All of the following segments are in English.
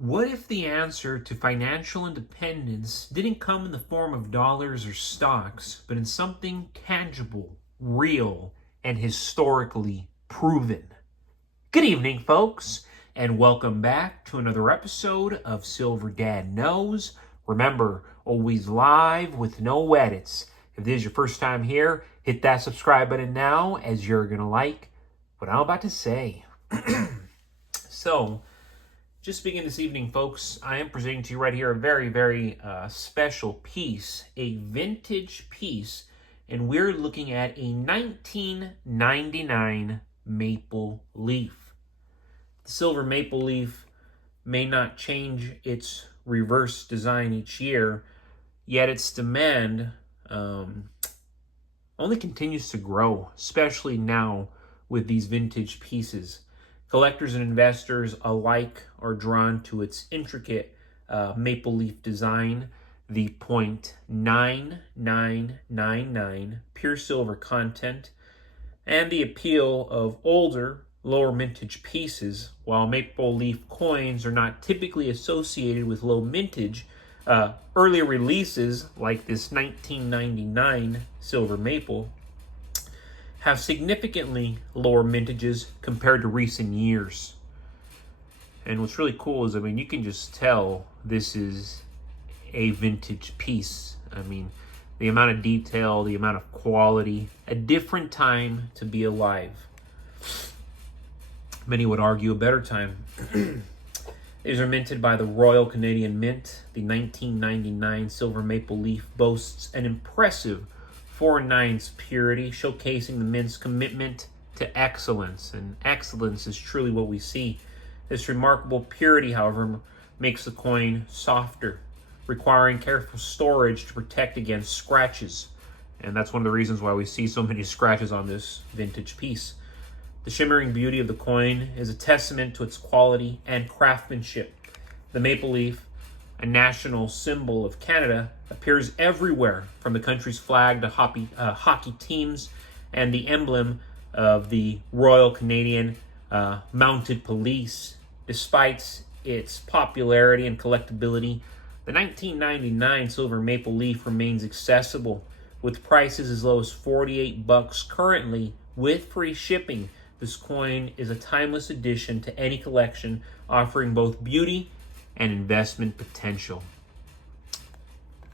What if the answer to financial independence didn't come in the form of dollars or stocks, but in something tangible, real, and historically proven? Good evening, folks, and welcome back to another episode of Silver Dad Knows. Remember, always live with no edits. If this is your first time here, hit that subscribe button now, as you're going to like what I'm about to say. Just begin this evening, folks, I am presenting to you right here a very special piece, a vintage piece, and we're looking at a 1999 maple leaf. The silver maple leaf may not change its reverse design each year, yet its demand only continues to grow, especially now with these vintage pieces. Collectors and investors alike are drawn to its intricate maple leaf design, the .9999 pure silver content, and the appeal of older, lower mintage pieces. While maple leaf coins are not typically associated with low mintage, earlier releases like this 1999 silver maple have significantly lower mintages compared to recent years. And what's really cool is, you can just tell this is a vintage piece. The amount of detail, the amount of quality, a different time to be alive. Many would argue a better time. These are minted by the Royal Canadian Mint. The 1999 silver maple leaf boasts an impressive 4/9 purity, showcasing the mint's commitment to excellence. And excellence is truly what we see. This remarkable purity, however, makes the coin softer, requiring careful storage to protect against scratches. And that's one of the reasons why we see so many scratches on this vintage piece. The shimmering beauty of the coin is a testament to its quality and craftsmanship. The maple leaf, a national symbol of Canada, appears everywhere, from the country's flag to hockey teams, and the emblem of the Royal Canadian Mounted Police. Despite its popularity and collectability, the 1999 silver maple leaf remains accessible, with prices as low as $48 currently with free shipping. This coin is a timeless addition to any collection, offering both beauty and investment potential.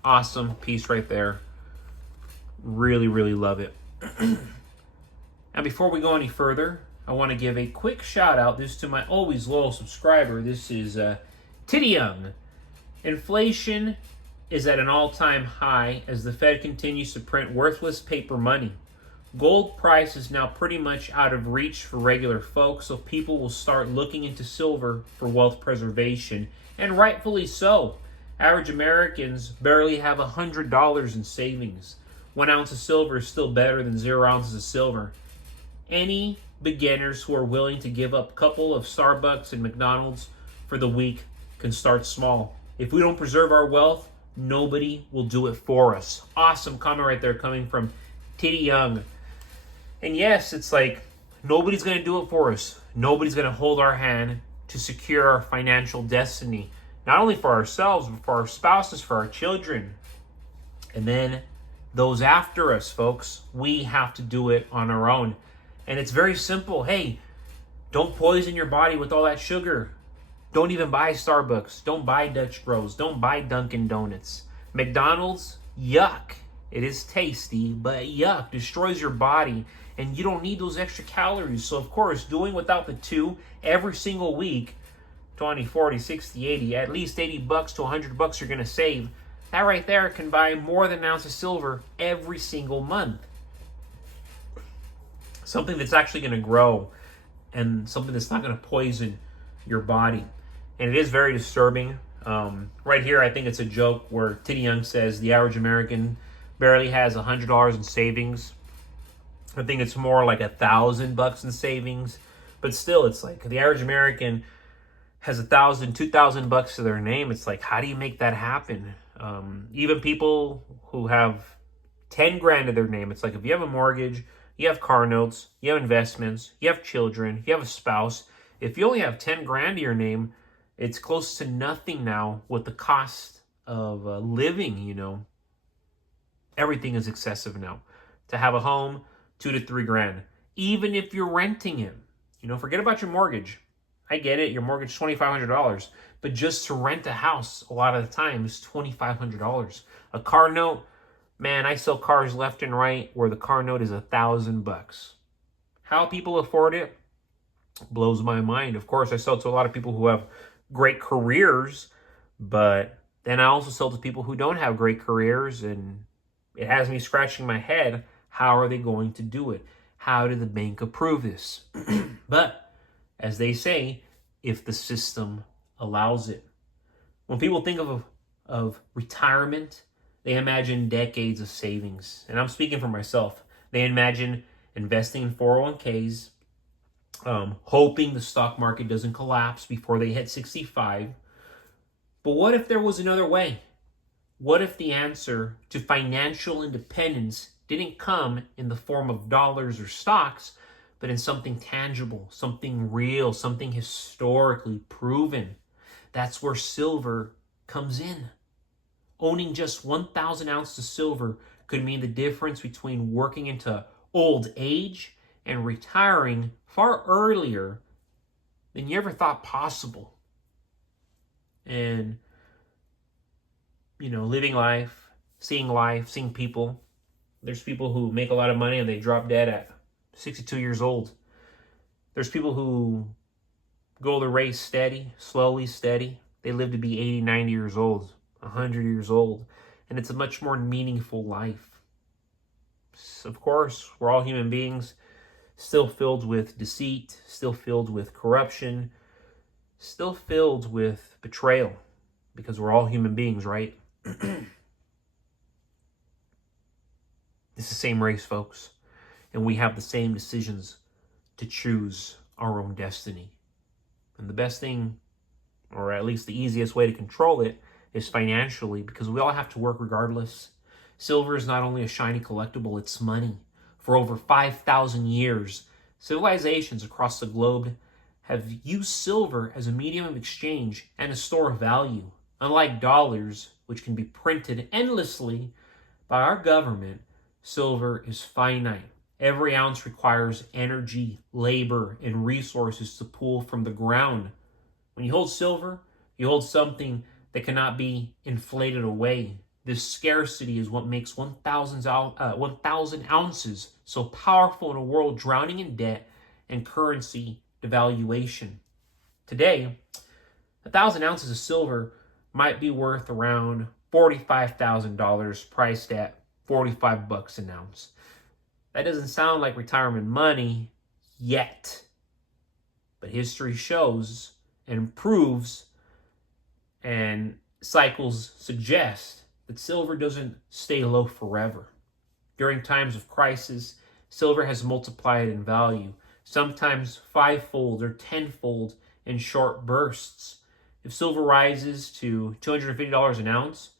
Awesome piece right there. Really love it. And before we go any further, I want to give a quick shout out. This is to my always loyal subscriber. This is Titty Young. Inflation is at an all-time high as the Fed continues to print worthless paper money. Gold price is now pretty much out of reach for regular folks, so people will start looking into silver for wealth preservation, and rightfully so. Average Americans barely have $100 in savings. 1 ounce of silver is still better than 0 ounces of silver. Any beginners who are willing to give up a couple of Starbucks and McDonald's for the week can start small. If we don't preserve our wealth, nobody will do it for us. Awesome comment right there coming from Titty Young. And yes, it's like nobody's going to do it for us. Nobody's going to hold our hand to secure our financial destiny. Not only for ourselves, but for our spouses, for our children. And then those after us, folks, we have to do it on our own. And it's very simple. Hey, don't poison your body with all that sugar. Don't even buy Starbucks. Don't buy Dutch Bros. Don't buy Dunkin' Donuts. McDonald's, yuck. It is tasty, but yuck. Destroys your body. And you don't need those extra calories. So, of course, doing without the two every single week, 20, 40, 60, 80, at least $80 to $100 you're going to save. That right there can buy more than an ounce of silver every single month. Something that's actually going to grow and something that's not going to poison your body. And it is very disturbing. Right here, I think it's a joke where Titty Young says the average American barely has $100 in savings. I think it's more like $1,000 in savings. But still, it's like the average American has $1,000, $2,000 to their name. It's like, how do you make that happen? Even people who have 10 grand to their name, it's like if you have a mortgage, you have car notes, you have investments, you have children, you have a spouse. If you only have 10 grand to your name, It's close to nothing now with the cost of living, Everything is excessive now. To have a home, 2 to 3 grand. Even if you're renting it, forget about your mortgage. I get it, your mortgage is $2,500, but just to rent a house a lot of the time is $2,500. A car note, man, I sell cars left and right where the car note is $1,000. How people afford it blows my mind. Of course, I sell to a lot of people who have great careers, but then I also sell to people who don't have great careers, and it has me scratching my head. How are they going to do it? How did the bank approve this? But as they say, if the system allows it. When people think of retirement, they imagine decades of savings. And I'm speaking for myself. They imagine investing in 401ks, hoping the stock market doesn't collapse before they hit 65. But what if there was another way? What if the answer to financial independence didn't come in the form of dollars or stocks, but in something tangible, something real, something historically proven? That's where silver comes in. Owning just 1,000 ounces of silver could mean the difference between working into old age and retiring far earlier than you ever thought possible. And, living life, seeing people. There's people who make a lot of money and they drop dead at 62 years old. There's people who go the race steady, slowly steady. They live to be 80, 90 years old, 100 years old. And it's a much more meaningful life. Of course, we're all human beings, still filled with deceit, still filled with corruption, still filled with betrayal, because we're all human beings, right? It's the same race, folks, and we have the same decisions to choose our own destiny. And the best thing, or at least the easiest way to control it, is financially, because we all have to work regardless. Silver is not only a shiny collectible, it's money. For over 5,000 years, civilizations across the globe have used silver as a medium of exchange and a store of value. Unlike dollars, which can be printed endlessly by our government, silver is finite. Every ounce requires energy, labor, and resources to pull from the ground. When you hold silver, you hold something that cannot be inflated away. This scarcity is what makes 1,000 ounces so powerful in a world drowning in debt and currency devaluation. Today, 1,000 ounces of silver might be worth around $45,000, priced at $45 an ounce. That doesn't sound like retirement money yet. But history shows and proves and cycles suggest that silver doesn't stay low forever. During times of crisis, silver has multiplied in value, sometimes 5-fold or 10-fold in short bursts. If silver rises to $250 an ounce,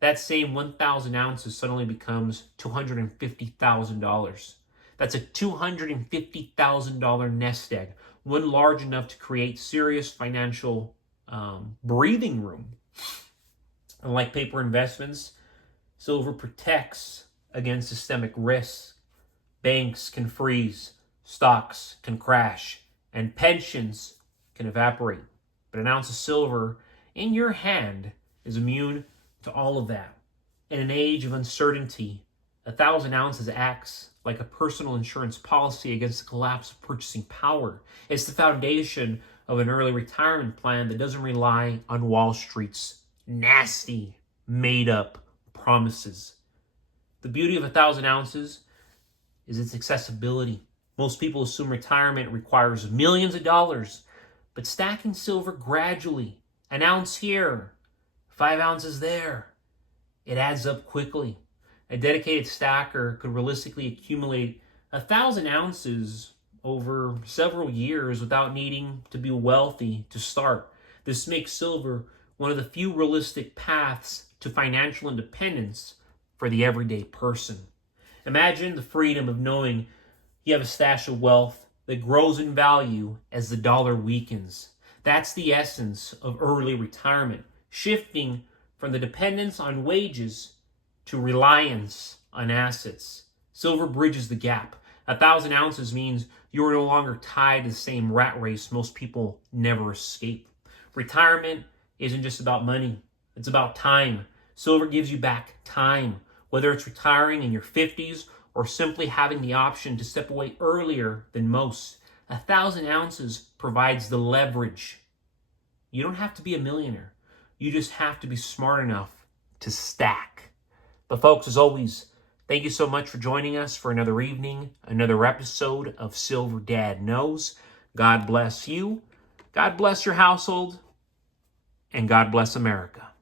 that same 1,000 ounces suddenly becomes $250,000. That's a $250,000 nest egg, one large enough to create serious financial breathing room. Unlike paper investments, silver protects against systemic risk. Banks can freeze, stocks can crash, and pensions can evaporate. But an ounce of silver in your hand is immune to all of that. In an age of uncertainty, 1,000 ounces acts like a personal insurance policy against the collapse of purchasing power. It's the foundation of an early retirement plan that doesn't rely on Wall Street's nasty, made-up promises. The beauty of 1,000 ounces is its accessibility. Most people assume retirement requires millions of dollars, but stacking silver gradually, an ounce here, 5 ounces there, it adds up quickly. A dedicated stacker could realistically accumulate 1,000 ounces over several years without needing to be wealthy to start. This makes silver one of the few realistic paths to financial independence for the everyday person. Imagine the freedom of knowing you have a stash of wealth that grows in value as the dollar weakens. That's the essence of early retirement, shifting from the dependence on wages to reliance on assets. Silver bridges the gap. 1,000 ounces means you're no longer tied to the same rat race most people never escape. Retirement isn't just about money. It's about time. Silver gives you back time, whether it's retiring in your 50s or simply having the option to step away earlier than most. 1,000 ounces provides the leverage. You don't have to be a millionaire. You just have to be smart enough to stack. But folks, as always, thank you so much for joining us for another evening, another episode of Silver Dad Knows. God bless you. God bless your household. And God bless America.